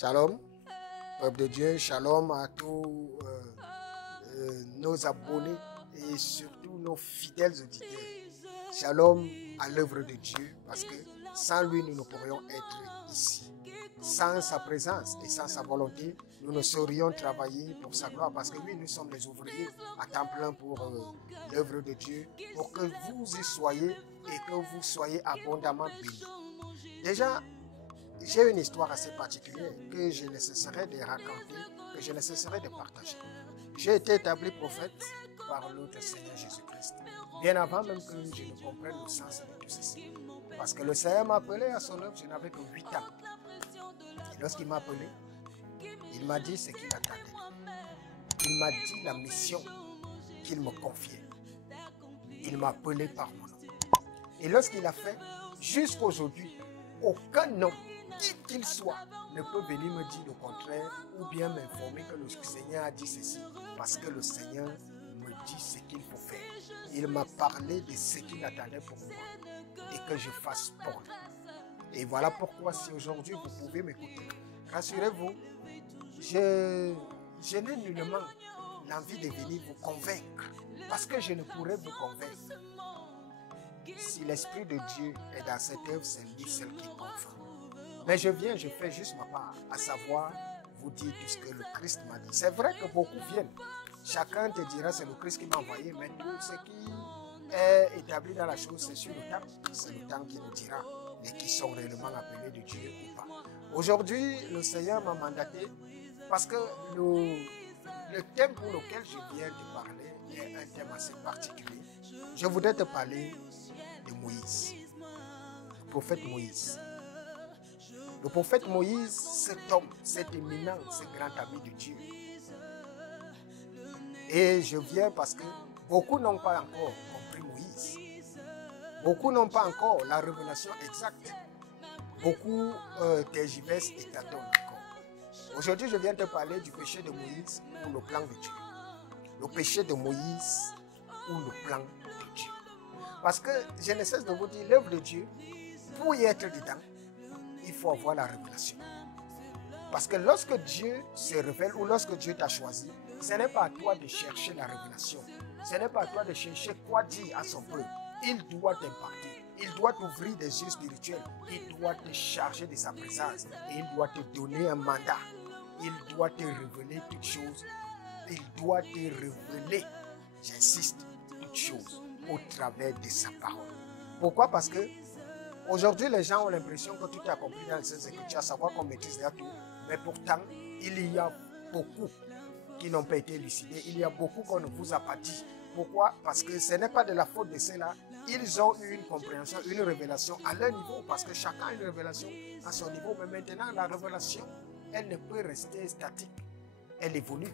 Shalom, peuple de Dieu, shalom à tous nos abonnés et surtout nos fidèles auditeurs. Shalom à l'œuvre de Dieu, parce que sans lui, nous ne pourrions être ici. Sans sa présence et sans sa volonté, nous ne saurions travailler pour sa gloire, parce que oui, nous sommes des ouvriers à temps plein pour l'œuvre de Dieu, pour que vous y soyez et que vous soyez abondamment bénis. Déjà, j'ai une histoire assez particulière que je ne cesserai de raconter, que je ne cesserai de partager. J'ai été établi prophète par notre Seigneur Jésus-Christ, bien avant même que je ne comprenne le sens de tout ceci. Parce que le Seigneur m'a appelé à son œuvre, je n'avais que 8 ans. Et lorsqu'il m'a appelé, il m'a dit ce qu'il attendait. Il m'a dit la mission qu'il me confiait. Il m'a appelé par mon nom. Et lorsqu'il a fait, jusqu'à aujourd'hui, aucun nom, qui qu'il soit, ne peut venir me dire le contraire ou bien m'informer que le Seigneur a dit ceci, parce que le Seigneur me dit ce qu'il faut faire. Il m'a parlé de ce qu'il attendait pour moi et que je fasse pour lui. Et voilà pourquoi si aujourd'hui vous pouvez m'écouter, rassurez-vous, je n'ai nullement l'envie de venir vous convaincre, parce que je ne pourrais vous convaincre. Si l'Esprit de Dieu est dans cette œuvre, c'est lui seul qui convainc. Mais je viens, je fais juste ma part, à savoir vous dire tout ce que le Christ m'a dit. C'est vrai que beaucoup viennent. Chacun te dira c'est le Christ qui m'a envoyé, mais tout ce qui est établi dans la chose, c'est sur le temps. C'est le temps qui nous dira et qui sont réellement appelés de Dieu ou pas. Aujourd'hui, le Seigneur m'a mandaté parce que le thème pour lequel je viens de parler est un thème assez particulier. Je voudrais te parler de Moïse, le prophète Moïse. Le prophète Moïse, cet homme, cet éminent, ce grand ami de Dieu. Et je viens parce que beaucoup n'ont pas encore compris Moïse. Beaucoup n'ont pas encore la révélation exacte. Beaucoup tergiversent et tâtonnent encore. Aujourd'hui, je viens te parler du péché de Moïse ou le plan de Dieu. Le péché de Moïse ou le plan de Dieu. Parce que je ne cesse de vous dire, l'œuvre de Dieu, pour y être dedans, il faut avoir la révélation. Parce que lorsque Dieu se révèle ou lorsque Dieu t'a choisi, ce n'est pas à toi de chercher la révélation. Ce n'est pas à toi de chercher quoi dire à son peuple. Il doit t'impartir. Il doit t'ouvrir des yeux spirituels. Il doit te charger de sa présence. Et il doit te donner un mandat. Il doit te révéler toutes choses. Il doit te révéler, j'insiste, toutes choses au travers de sa parole. Pourquoi? Parce que aujourd'hui, les gens ont l'impression que tout est accompli dans le sens que tu as savoir qu'on maîtrise déjà tout. Mais pourtant, il y a beaucoup qui n'ont pas été élucidés. Il y a beaucoup qu'on ne vous a pas dit. Pourquoi? Parce que ce n'est pas de la faute de ceux-là. Ils ont eu une compréhension, une révélation à leur niveau. Parce que chacun a une révélation à son niveau. Mais maintenant, la révélation, elle ne peut rester statique. Elle évolue.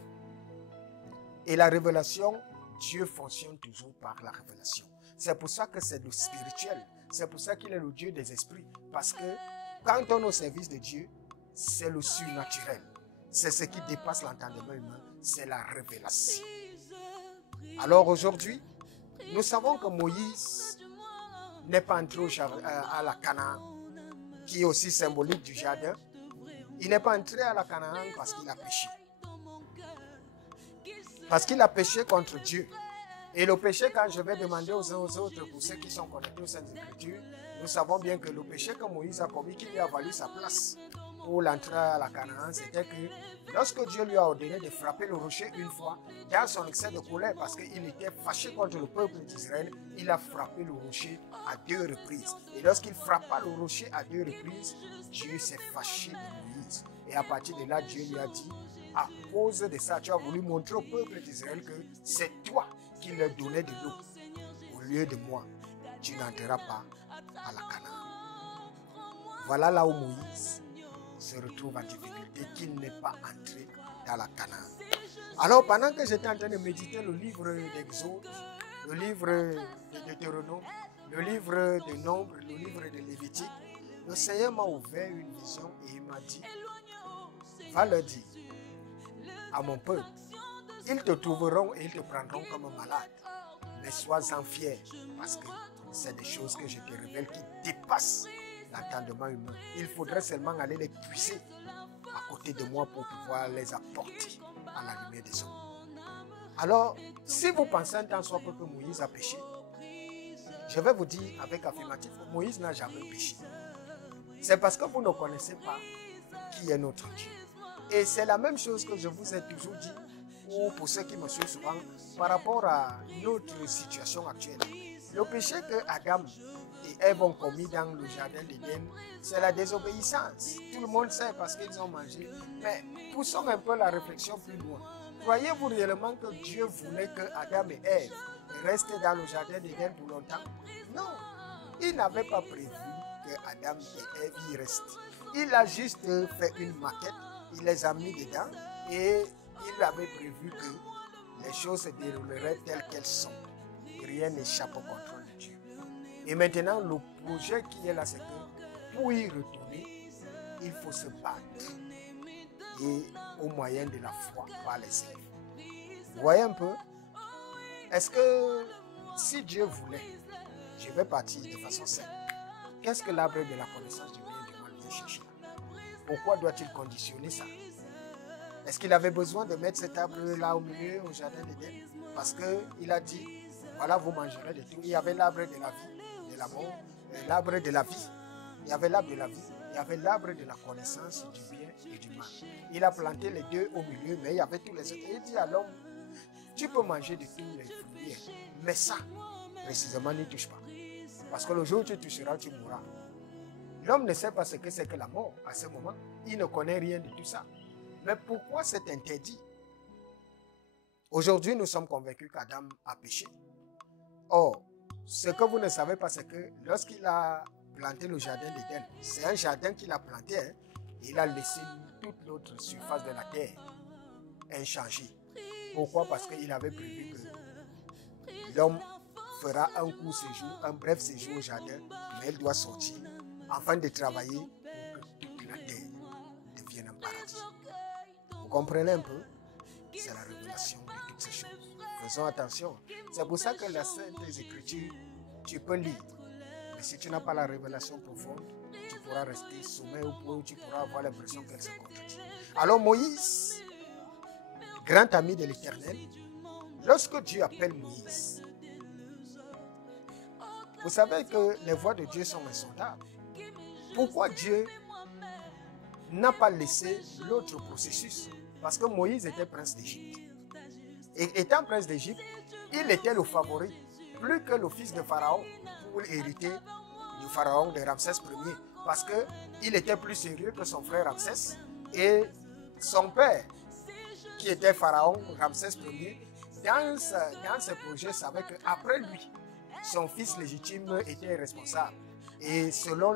Et la révélation, Dieu fonctionne toujours par la révélation. C'est pour ça que c'est le spirituel. C'est pour ça qu'il est le Dieu des esprits. Parce que quand on est au service de Dieu, c'est le surnaturel. C'est ce qui dépasse l'entendement humain. C'est la révélation. Alors aujourd'hui, nous savons que Moïse n'est pas entré à la Canaan, qui est aussi symbolique du jardin. Il n'est pas entré à la Canaan parce qu'il a péché. Parce qu'il a péché contre Dieu. Et le péché, quand je vais demander aux autres, pour ceux qui sont connectés aux Saintes Écritures, nous savons bien que le péché que Moïse a commis, qui lui a valu sa place pour l'entrée à la Canaan, c'était que lorsque Dieu lui a ordonné de frapper le rocher une fois, dans son excès de colère, parce qu'il était fâché contre le peuple d'Israël, il a frappé le rocher à 2 reprises. Et lorsqu'il frappa le rocher à 2 reprises, Dieu s'est fâché de Moïse. Et à partir de là, Dieu lui a dit, à cause de ça, tu as voulu montrer au peuple d'Israël que c'est toi qui leur donnais de l'eau. Au lieu de moi, tu n'entreras pas à la Canaan. Voilà là où Moïse se retrouve en difficulté, qu'il n'est pas entré dans la Canaan. Alors pendant que j'étais en train de méditer le livre d'Exode, le livre de Deutéronome, le livre de Nombre, le livre de Lévitique, le Seigneur m'a ouvert une vision et il m'a dit, va leur dire à mon peuple, ils te trouveront et ils te prendront comme un malade. Mais sois-en fier, parce que c'est des choses que je te révèle qui dépassent l'entendement humain. Il faudrait seulement aller les puiser à côté de moi pour pouvoir les apporter à la lumière des hommes. Alors, si vous pensez un temps soit peu que Moïse a péché, je vais vous dire avec affirmatif que Moïse n'a jamais péché. C'est parce que vous ne connaissez pas qui est notre Dieu. Et c'est la même chose que je vous ai toujours dit, ou pour ceux qui me suivent souvent, par rapport à notre situation actuelle. Le péché que Adam et Ève ont commis dans le jardin d'Éden, c'est la désobéissance. Tout le monde sait parce qu'ils ont mangé. Mais poussons un peu la réflexion plus loin. Croyez-vous réellement que Dieu voulait que Adam et Ève restent dans le jardin d'Éden pour longtemps? Non, il n'avait pas prévu que Adam et Ève y restent. Il a juste fait une maquette, il les a mis dedans et il avait prévu que les choses se dérouleraient telles qu'elles sont. Rien n'échappe au contrôle de Dieu. Et maintenant, le projet qui est là, c'est que pour y retourner, il faut se battre. Et au moyen de la foi, par les œuvres. Vous voyez un peu? Est-ce que si Dieu voulait, je vais partir de façon simple. Qu'est-ce que l'arbre de la connaissance du bien et du mal vient chercher? Pourquoi doit-il conditionner ça? Est-ce qu'il avait besoin de mettre cet arbre-là au milieu, au jardin d'Éden? Parce qu'il a dit, voilà, vous mangerez de tout. Il y avait l'arbre de la vie, de la mort, l'arbre de la vie. Il y avait l'arbre de la vie, il y avait l'arbre de la connaissance du bien et du mal. Il a planté les deux au milieu, mais il y avait tous les autres. Et il dit à l'homme, tu peux manger de tous les fruits, mais ça, précisément, n'y touche pas. Parce que le jour où tu toucheras, tu mourras. L'homme ne sait pas ce que c'est que la mort à ce moment. Il ne connaît rien de tout ça. Mais pourquoi c'est interdit? Aujourd'hui, nous sommes convaincus qu'Adam a péché. Or, ce que vous ne savez pas, c'est que lorsqu'il a planté le jardin d'Éden, c'est un jardin qu'il a planté, hein, et il a laissé toute l'autre surface de la terre inchangée. Pourquoi? Parce qu'il avait prévu que l'homme fera un court séjour, un bref séjour au jardin, mais il doit sortir afin de travailler pour que toute la terre devienne un paradis. Vous comprenez un peu? C'est la révélation de toutes ces choses. Faisons attention. C'est pour ça que la Sainte Écriture, tu peux lire. Mais si tu n'as pas la révélation profonde, tu pourras rester soumis au point où tu pourras avoir l'impression qu'elle se contredit. Alors Moïse, grand ami de l'Éternel, lorsque Dieu appelle Moïse, vous savez que les voies de Dieu sont insondables. Pourquoi Dieu n'a pas laissé l'autre processus? Parce que Moïse était prince d'Égypte. Et étant prince d'Égypte, il était le favori, plus que le fils de Pharaon, pour hériter du Pharaon de Ramsès Ier. Parce qu'il était plus sérieux que son frère Ramsès. Et son père, qui était Pharaon Ramsès Ier, dans ses projets, savait qu'après lui, son fils légitime était responsable. Et selon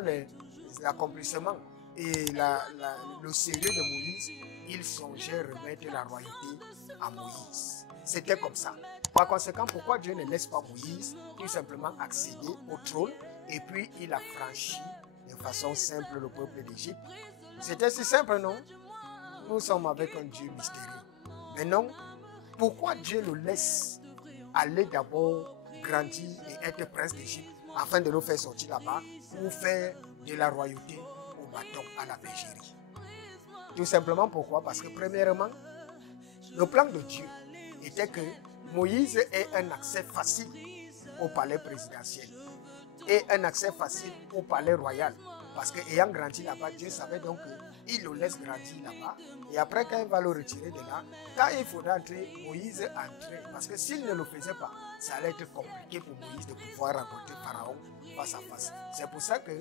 l'accomplissement et le sérieux de Moïse, il songeait remettre la royauté à Moïse. C'était comme ça. Par conséquent, pourquoi Dieu ne laisse pas Moïse tout simplement accéder au trône et puis il a franchi de façon simple le peuple d'Égypte? C'était si simple, non? Nous sommes avec un Dieu mystérieux. Mais non, pourquoi Dieu le laisse aller d'abord grandir et être prince d'Égypte afin de le faire sortir là-bas pour faire de la royauté au bâton à la bergerie? Tout simplement pourquoi? Parce que premièrement, le plan de Dieu était que Moïse ait un accès facile au palais présidentiel et un accès facile au palais royal. Parce qu'ayant grandi là-bas, Dieu savait donc qu'il le laisse grandir là-bas. Et après, quand il va le retirer de là, quand il faudra entrer, Moïse entrait. Parce que s'il ne le faisait pas, ça allait être compliqué pour Moïse de pouvoir rencontrer Pharaon face à face. C'est pour ça que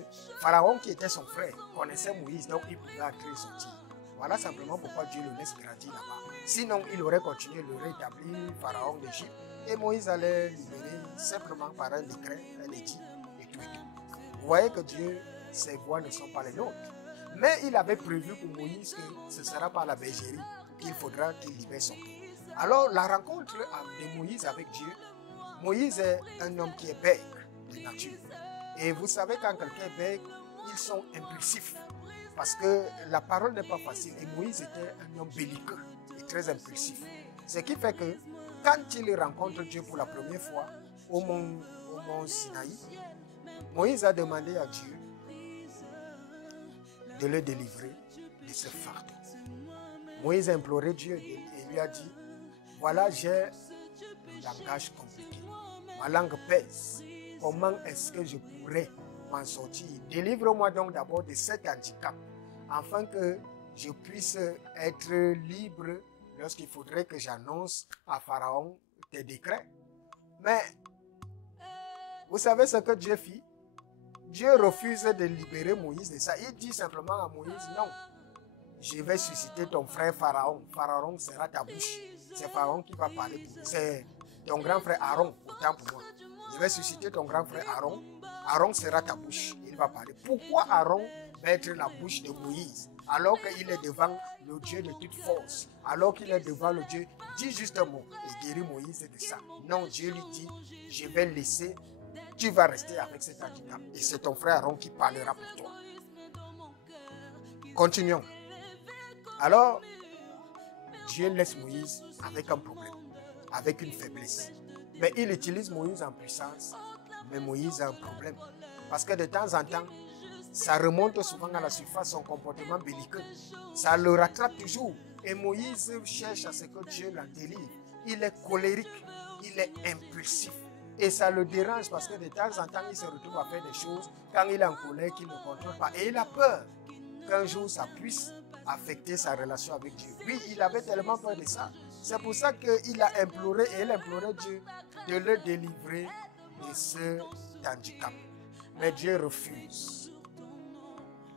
Pharaon, qui était son frère, connaissait Moïse, donc il pouvait entrer et sortir. Voilà simplement pourquoi Dieu le laisse grandir là-bas. Sinon, il aurait continué de rétablir Pharaon d'Égypte et Moïse allait libérer simplement par un décret, un édit et tout et tout. Vous voyez que Dieu, ses voies ne sont pas les nôtres. Mais il avait prévu pour Moïse que ce sera par la bergerie qu'il faudra qu'il libère son peuple. Alors, la rencontre de Moïse avec Dieu, Moïse est un homme qui est bègue de nature. Et vous savez, quand quelqu'un est bègue, ils sont impulsifs. Parce que la parole n'est pas facile. Et Moïse était un homme belliqueux et très impulsif. Ce qui fait que quand il rencontre Dieu pour la première fois au mont Sinaï, Moïse a demandé à Dieu de le délivrer de ce fardeau. Moïse a imploré Dieu et lui a dit, voilà, j'ai le langage compliqué. Ma langue pèse. Comment est-ce que je pourrais m'en sortir? Délivre-moi donc d'abord de cet handicap, afin que je puisse être libre lorsqu'il faudrait que j'annonce à Pharaon tes décrets. Mais, vous savez ce que Dieu fit? Dieu refuse de libérer Moïse de ça. Il dit simplement à Moïse, non, je vais susciter ton frère Pharaon. Pharaon sera ta bouche. C'est Pharaon qui va parler pour toi. C'est ton grand frère Aaron, autant pour moi. Je vais susciter ton grand frère Aaron. Aaron sera ta bouche. Il va parler. Pourquoi Aaron va être la bouche de Moïse alors qu'il est devant le Dieu de toute force, alors qu'il est devant le Dieu, dit justement et guérit Moïse de ça. Non, Dieu lui dit, je vais laisser, tu vas rester avec cet handicap. Et c'est ton frère Aaron qui parlera pour toi. Continuons. Alors, Dieu laisse Moïse avec un problème, avec une faiblesse. Mais il utilise Moïse en puissance, mais Moïse a un problème. Parce que de temps en temps, ça remonte souvent à la surface, son comportement belliqueux. Ça le rattrape toujours. Et Moïse cherche à ce que Dieu la délivre. Il est colérique, il est impulsif. Et ça le dérange parce que de temps en temps, il se retrouve à faire des choses quand il est en colère qu'il ne contrôle pas. Et il a peur qu'un jour, ça puisse affecter sa relation avec Dieu. Oui, il avait tellement peur de ça. C'est pour ça qu'il a imploré, et il a imploré Dieu de le délivrer de ce handicap. Mais Dieu refuse.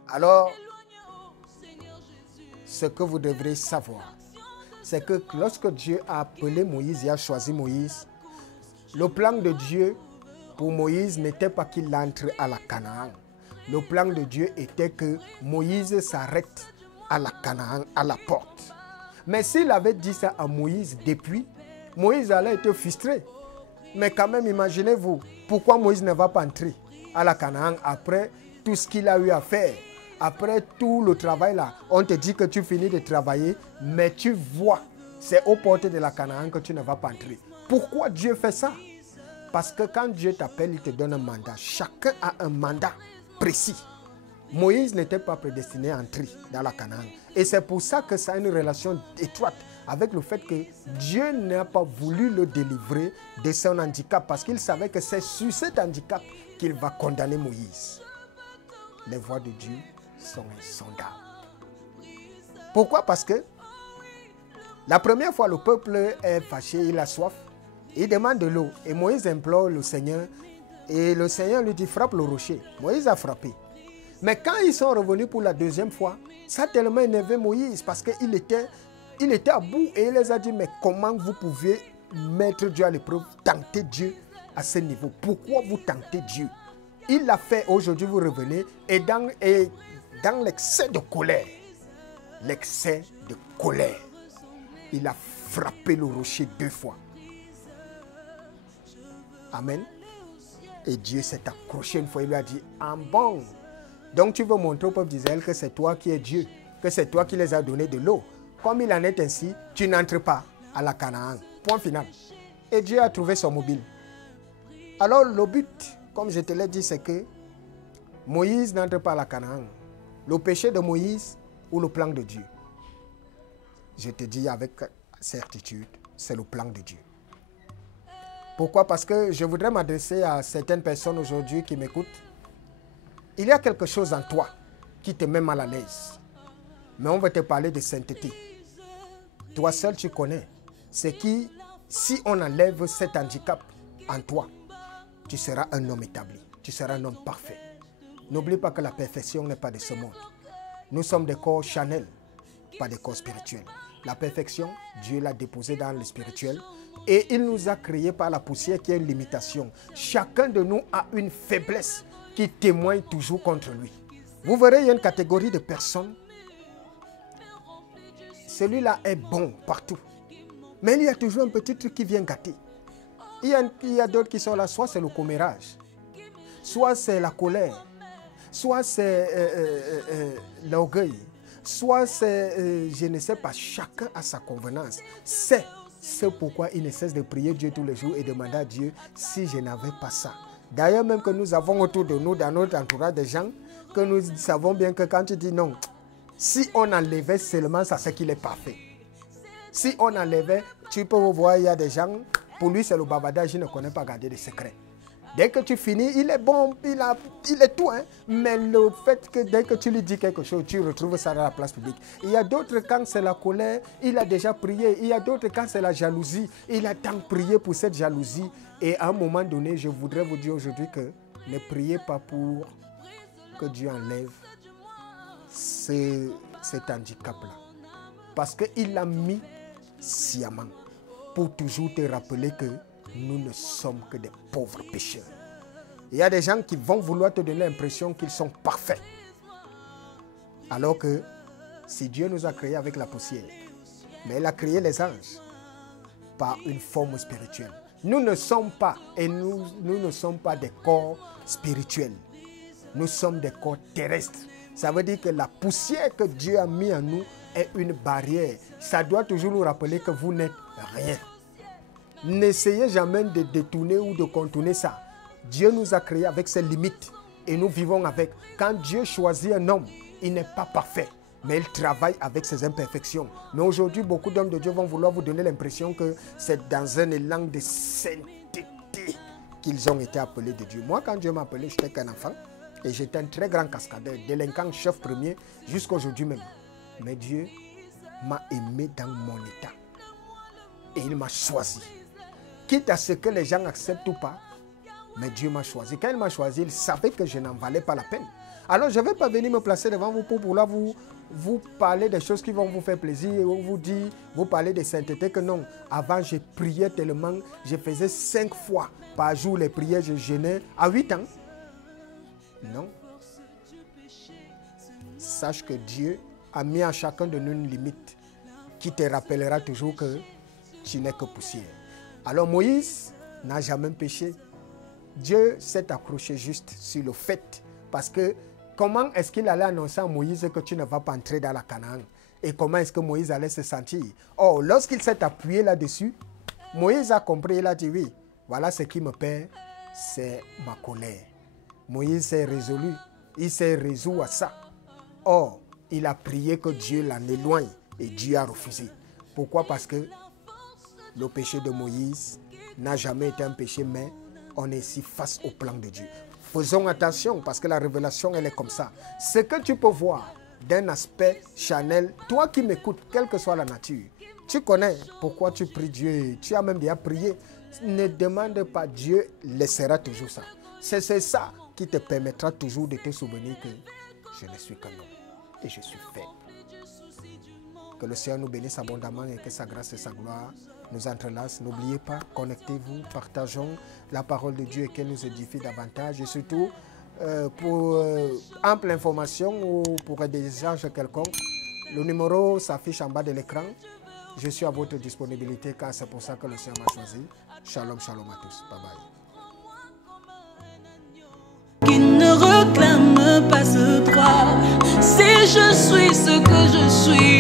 Alors, ce que vous devrez savoir, c'est que lorsque Dieu a appelé Moïse et a choisi Moïse, le plan de Dieu pour Moïse n'était pas qu'il entre à la Canaan. Le plan de Dieu était que Moïse s'arrête à la Canaan, à la porte. Mais s'il avait dit ça à Moïse depuis, Moïse allait être frustré. Mais quand même, imaginez-vous, pourquoi Moïse ne va pas entrer à la Canaan après tout ce qu'il a eu à faire? Après tout le travail là, on te dit que tu finis de travailler, mais tu vois, c'est aux portes de la Canaan que tu ne vas pas entrer. Pourquoi Dieu fait ça? Parce que quand Dieu t'appelle, il te donne un mandat. Chacun a un mandat précis. Moïse n'était pas prédestiné à entrer dans la Canaan. Et c'est pour ça que ça a une relation étroite avec le fait que Dieu n'a pas voulu le délivrer de son handicap, parce qu'il savait que c'est sur cet handicap qu'il va condamner Moïse. Les voies de Dieu sont insondables. Pourquoi? Parce que la première fois, le peuple est fâché, il a soif, il demande de l'eau. Et Moïse implore le Seigneur, et le Seigneur lui dit, frappe le rocher. Moïse a frappé. Mais quand ils sont revenus pour la deuxième fois, ça a tellement énervé Moïse, parce qu'il était à bout, et il les a dit, mais comment vous pouvez mettre Dieu à l'épreuve, tenter Dieu à ce niveau? Pourquoi vous tentez Dieu? Il l'a fait, aujourd'hui vous revenez, et dans l'excès de colère, il a frappé le rocher 2 fois. Amen. Et Dieu s'est accroché une fois, il lui a dit, en bon. Donc tu veux montrer au peuple d'Israël que c'est toi qui es Dieu, que c'est toi qui les as donné de l'eau. Comme il en est ainsi, tu n'entres pas à la Canaan. Point final. Et Dieu a trouvé son mobile. Alors le but, comme je te l'ai dit, c'est que Moïse n'entre pas à la Canaan. Le péché de Moïse ou le plan de Dieu? Je te dis avec certitude, c'est le plan de Dieu. Pourquoi? Parce que je voudrais m'adresser à certaines personnes aujourd'hui qui m'écoutent. Il y a quelque chose en toi qui te met mal à l'aise. Mais on va te parler de sainteté. Toi seul, tu connais. C'est qui, si on enlève cet handicap en toi, tu seras un homme établi. Tu seras un homme parfait. N'oublie pas que la perfection n'est pas de ce monde. Nous sommes des corps charnels, pas des corps spirituels. La perfection, Dieu l'a déposée dans le spirituel. Et il nous a créés par la poussière qui est une limitation. Chacun de nous a une faiblesse qui témoigne toujours contre lui. Vous verrez, il y a une catégorie de personnes. Celui-là est bon partout. Mais il y a toujours un petit truc qui vient gâter. Il y a d'autres qui sont là, soit c'est le commérage, soit c'est la colère, soit c'est l'orgueil, soit c'est, je ne sais pas, chacun a sa convenance. C'est pourquoi il ne cesse de prier Dieu tous les jours et demander à Dieu si je n'avais pas ça. D'ailleurs, même que nous avons autour de nous, dans notre entourage, des gens que nous savons bien que quand tu dis non, Si on enlevait seulement ça, c'est qu'il est parfait. Si on enlevait, tu peux voir, il y a des gens, pour lui c'est le babadage, il ne connaît pas garder des secrets. Dès que tu finis, il est bon, il est tout. Hein? Mais le fait que dès que tu lui dis quelque chose, tu retrouves ça dans la place publique. Il y a d'autres, quand c'est la colère, il a déjà prié. Il y a d'autres, quand c'est la jalousie, il a tant prié pour cette jalousie. Et à un moment donné, je voudrais vous dire aujourd'hui que ne priez pas pour que Dieu enlève cet handicap-là. Parce qu'il l'a mis sciemment pour toujours te rappeler que nous ne sommes que des pauvres pécheurs. Il y a des gens qui vont vouloir te donner l'impression qu'ils sont parfaits. Alors que si Dieu nous a créés avec la poussière, mais il a créé les anges par une forme spirituelle. Nous ne sommes pas, et nous ne sommes pas des corps spirituels. Nous sommes des corps terrestres. Ça veut dire que la poussière que Dieu a mis en nous est une barrière. Ça doit toujours nous rappeler que vous n'êtes rien. N'essayez jamais de détourner ou de contourner ça. Dieu nous a créés avec ses limites et nous vivons avec. Quand Dieu choisit un homme, il n'est pas parfait, mais il travaille avec ses imperfections. Mais aujourd'hui, beaucoup d'hommes de Dieu vont vouloir vous donner l'impression que c'est dans un élan de sainteté qu'ils ont été appelés de Dieu. Moi, quand Dieu m'a appelé, je n'étais qu'un enfant et j'étais un très grand cascadeur, délinquant, chef premier, jusqu'à aujourd'hui même. Mais Dieu m'a aimé dans mon état et il m'a choisi. Quitte à ce que les gens acceptent ou pas, mais Dieu m'a choisi. Quand il m'a choisi, il savait que je n'en valais pas la peine. Alors je ne vais pas venir me placer devant vous pour vouloir vous parler des choses qui vont vous faire plaisir, ou vous parler de sainteté, que non. Avant, je priais tellement, je faisais 5 fois par jour les prières, je jeûnais à 8 ans. Non. Sache que Dieu a mis à chacun de nous une limite qui te rappellera toujours que tu n'es que poussière. Alors Moïse n'a jamais péché. Dieu s'est accroché juste sur le fait. Parce que comment est-ce qu'il allait annoncer à Moïse que tu ne vas pas entrer dans la Canaan? Et comment est-ce que Moïse allait se sentir? Or, lorsqu'il s'est appuyé là-dessus, Moïse a compris, il a dit oui, voilà ce qui me perd, c'est ma colère. Moïse s'est résolu, il s'est résolu à ça. Or, il a prié que Dieu l'en éloigne et Dieu a refusé. Pourquoi? Parce que le péché de Moïse n'a jamais été un péché, mais on est ici face au plan de Dieu. Faisons attention parce que la révélation, elle est comme ça. Ce que tu peux voir d'un aspect charnel, toi qui m'écoutes, quelle que soit la nature, tu connais pourquoi tu pries Dieu, tu as même déjà prié. Ne demande pas, Dieu laissera toujours ça. C'est ça qui te permettra toujours de te souvenir que je ne suis qu'un homme et je suis faible. Que le Seigneur nous bénisse abondamment et que sa grâce et sa gloire nous entrelacent. N'oubliez pas, connectez-vous, partageons la parole de Dieu et qu'elle nous édifie davantage. Et surtout, pour ample information ou pour des échanges quelconques, le numéro s'affiche en bas de l'écran. Je suis à votre disponibilité car c'est pour ça que le Seigneur m'a choisi. Shalom, shalom à tous. Bye bye. Qui ne réclame pas ce droit. Si je suis ce que je suis,